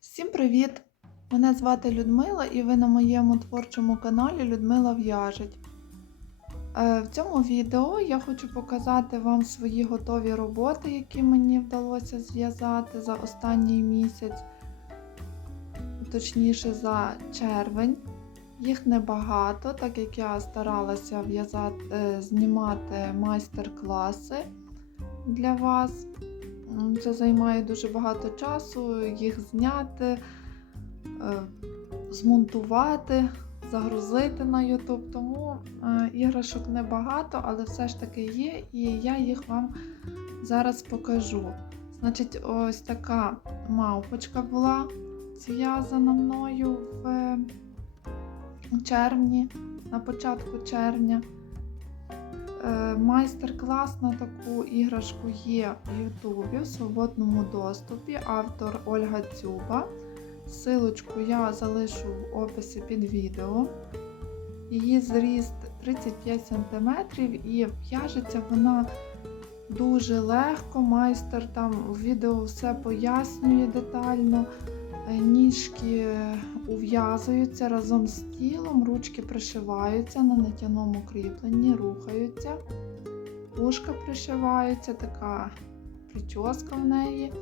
Всім привіт! Мене звати Людмила і ви на моєму творчому каналі Людмила В'яжеть. Е, В цьому відео я хочу показати вам свої готові роботи, які мені вдалося зв'язати за останній місяць, точніше за червень. Їх небагато, так як я старалася е, знімати майстер-класи для вас. Це займає дуже багато часу, їх зняти, е, змонтувати, загрузити на YouTube. Тому е, іграшок небагато, але все ж таки є, і я їх вам зараз покажу. Значить, ось така мавпочка була зв'язана мною в червні, на початку червня. Е, Майстер-клас на таку іграшку є в Ютубі в свободному доступі. Автор Ольга Дзюба. Силочку я залишу в описі під відео. Її зріст 35 см і в'яжеться вона дуже легко. Майстер там в відео все пояснює детально. Е, Ніжки ув'язуються разом з тілом, ручки пришиваються на натяному кріпленні, рухаються, вушка пришиваються, така прическа в неї.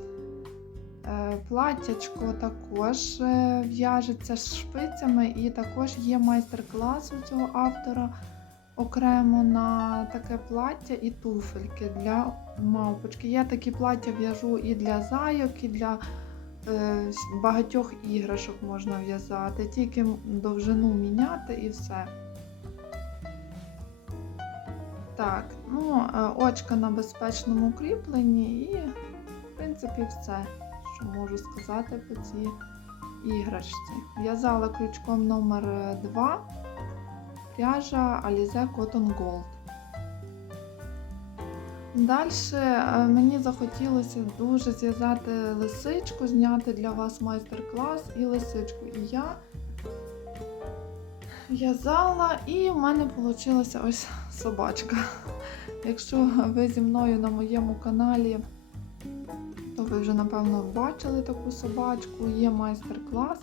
Е, Платтячко також е, в'яжеться з шпицями, і також є майстер-клас у цього автора окремо на таке плаття і туфельки для мавпочки. Я такі плаття в'яжу і для зайок, і для багатьох іграшок можна в'язати, тільки довжину міняти і все. Так, ну, е, очка на безпечному кріпленні і, в принципі, все, що можу сказати по цій іграшці. В'язала крючком номер 2 пряжа Alize Cotton Gold. Далі мені захотілося дуже зв'язати лисичку, зняти для вас майстер-клас і лисичку. І я в'язала, і в мене вийшла ось собачка. Якщо ви зі мною на моєму каналі, то ви вже, напевно, бачили таку собачку, є майстер-клас.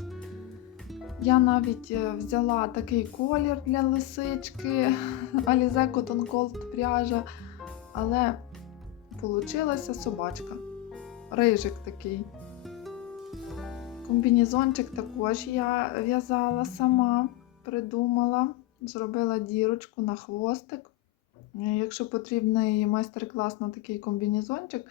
Я навіть е, взяла такий колір для лисички Alize Cotton Gold пряжа. Але получилася собачка. Рижик такий. Комбінезончик також я в'язала сама, придумала, зробила дірочку на хвостик. Якщо потрібний майстер-клас на такий комбінезончик,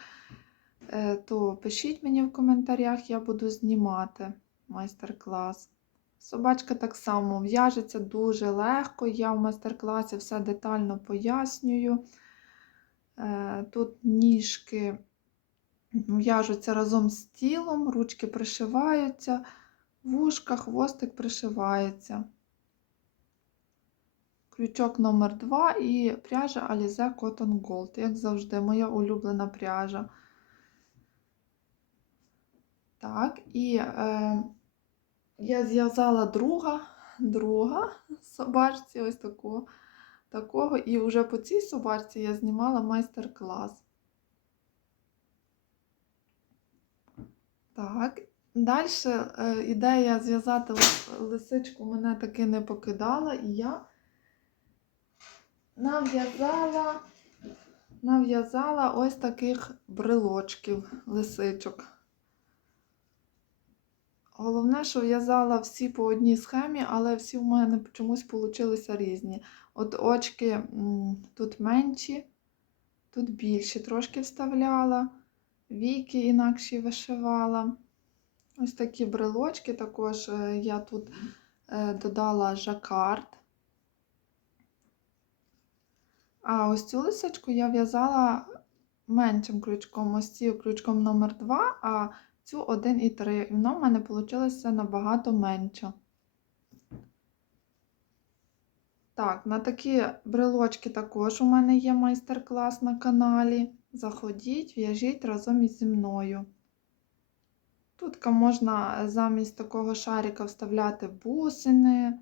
е, то пишіть мені в коментарях, я буду знімати майстер-клас. Собачка так само в'яжеться дуже легко, я в майстер-класі все детально пояснюю. Е, тут ніжки в'яжуться разом з тілом, ручки пришиваються, вушка, хвостик пришивається. Крючок номер 2 і пряжа Alize Cotton Gold, як завжди, моя улюблена пряжа. Так, і е, я зв'язала друга, друга собачці, ось таку такого. І вже по цій собачці я знімала майстер-клас. Так, далі е, ідея зв'язати лисичку мене таки не покидала, і я нав'язала нав'язала ось таких брелочків лисичок. Головне, що в'язала всі по одній схемі, але всі в мене чомусь получилися різні. От очки тут менші, тут більші трошки вставляла, віки інакші вишивала. Ось такі брелочки, також е, я тут е, додала жакард. А ось цю лисичку я в'язала меншим крючком, ось цю крючком номер 2 а цю 1 і 3. І воно в мене вийшло набагато менше. Так, на такі брелочки також у мене є майстер-клас на каналі. Заходіть, в'яжіть разом із зі мною. Тут можна е, замість такого шарика вставляти бусини.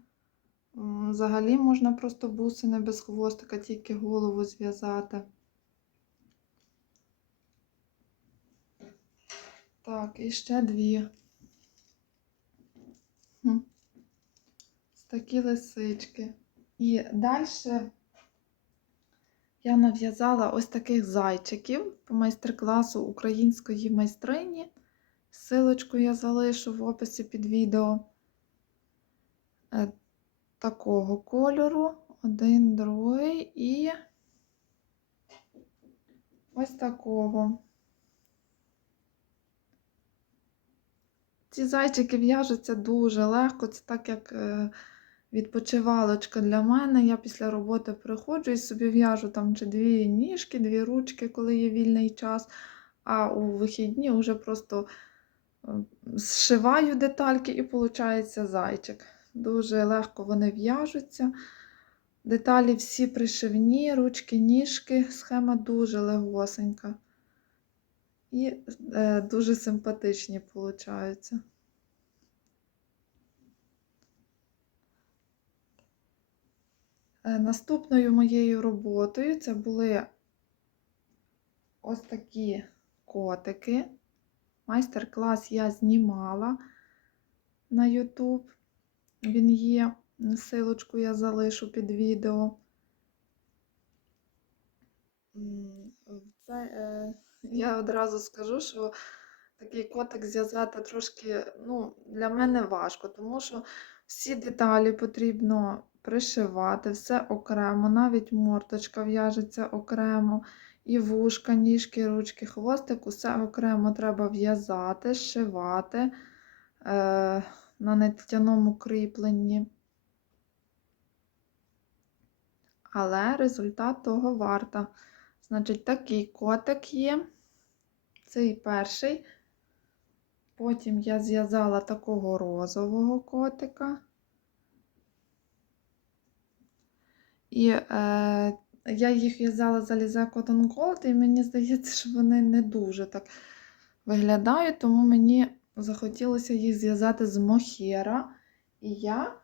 Взагалі можна просто бусини без хвостика, тільки голову зв'язати. Так, і ще дві. Ось такі лисички. І далі я нав'язала ось таких зайчиків по майстер-класу української майстрині. Силочку я залишу в описі під відео. Е, Такого кольору, один, другий і ось такого. Ці зайчики в'яжуться дуже легко, це так як е, відпочивалочка для мене. Я після роботи приходжу і собі в'яжу там чи дві ніжки, дві ручки, коли є вільний час, а у вихідні вже просто е, зшиваю детальки і виходить зайчик. Дуже легко вони в'яжуться. Деталі всі пришивні, ручки, ніжки, схема дуже легосенька. І е, дуже симпатичні получаються. Наступною моєю роботою це були ось такі котики. Майстер-клас я знімала на YouTube. Він є, силочку я залишу під відео. Це, е, я одразу скажу, що такий котик зв'язати трошки ну, для мене важко, тому що всі деталі потрібно пришивати, все окремо, навіть морточка в'яжеться окремо, і вушка, ніжки, ручки, хвостик, усе окремо треба в'язати, зшивати е, на нетяному кріпленні. Але результат того варта. Значить, такий котик є. Цей перший. Потім я зв'язала такого розового котика. І е, я їх в'язала за Alize Cotton Gold, і мені здається, що вони не дуже так виглядають, тому мені захотілося їх зв'язати з мохера. І я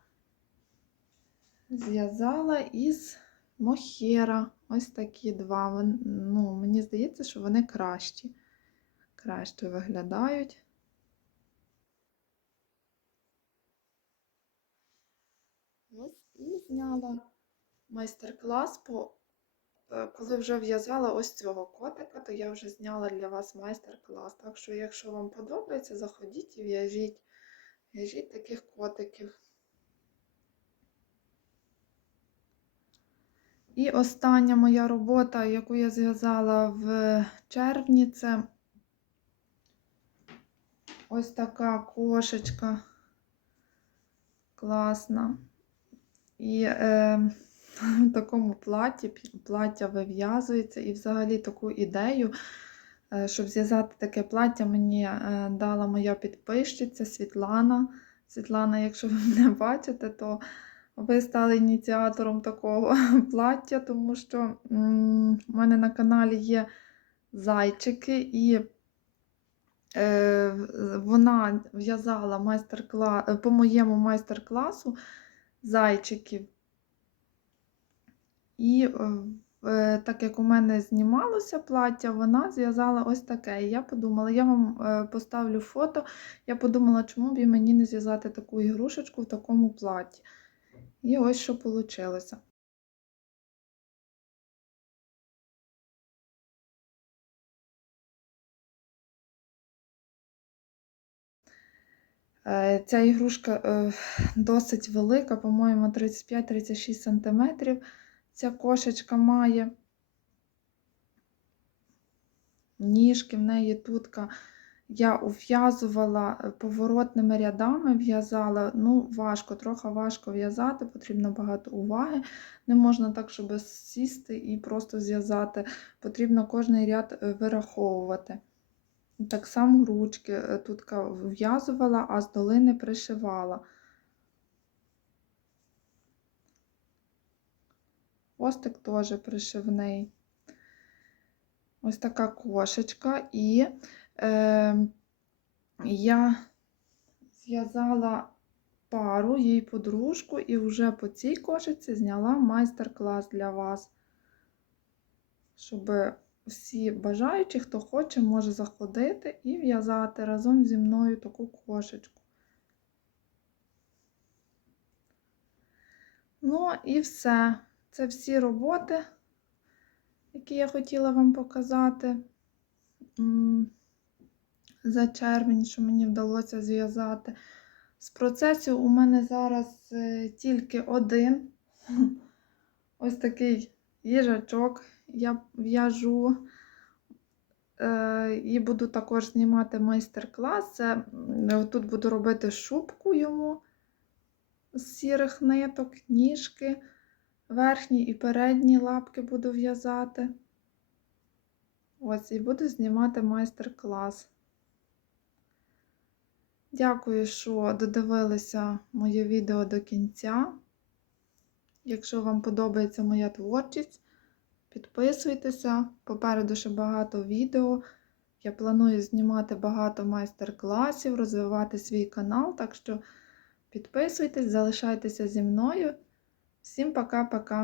зв'язала із мохера. Ось такі два. Ну, мені здається, що вони кращі. Краще виглядають. І зняла майстер-клас по. е, Коли вже в'язала ось цього котика, то я вже зняла для вас майстер-клас. Так що, якщо вам подобається, заходіть і в'яжіть. В'яжіть таких котиків. І остання моя робота, яку я зв'язала в червні, це ось така кошечка класна. І е, в такому платі, плаття вив'язується. І взагалі таку ідею, е, щоб зв'язати таке плаття, мені е, дала моя підписчиця Світлана. Світлана, якщо ви мене бачите, то ви стали ініціатором такого плаття, тому що в мене на каналі є зайчики, і е, вона в'язала майстер-клас по моєму майстер-класу зайчиків. І е, е, так як у мене знімалося плаття, вона зв'язала ось таке. І я подумала, я вам е, поставлю фото. Я подумала, чому б і мені не зв'язати таку ігрушечку в такому платі. І ось що вийшло. Ця ігрушка досить велика, по-моєму, 35-36 см. Ця кошечка має ніжки, в неї тутка. Я ув'язувала е, поворотними рядами, в'язала. Ну, важко, трохи важко в'язати, потрібно багато уваги. Не можна так, щоб сісти і просто зв'язати. Потрібно кожний ряд е, вираховувати. Так само ручки е, тут в'язувала, а з долини пришивала. Хвостик теж пришивний. Ось така кошечка. І е, я зв'язала пару, їй подружку, і вже по цій кошиці зняла майстер-клас для вас, щоб всі бажаючі, хто хоче, може заходити і в'язати разом зі мною таку кошечку. Ну і все. Це всі роботи, які я хотіла вам показати за червень, що мені вдалося зв'язати. З процесів у мене зараз е, тільки один. Ось такий їжачок. Я в'яжу е, і буду також знімати майстер-клас. Тут буду робити шубку йому з сірих ниток, ніжки, верхні і передні лапки буду в'язати. Ось, і буду знімати майстер-клас. Дякую, що додивилися моє відео до кінця. Якщо вам подобається моя творчість, підписуйтеся. Попереду ще багато відео. Я планую знімати багато майстер-класів, розвивати свій канал, так що підписуйтесь, залишайтеся зі мною. Всім пока-пока!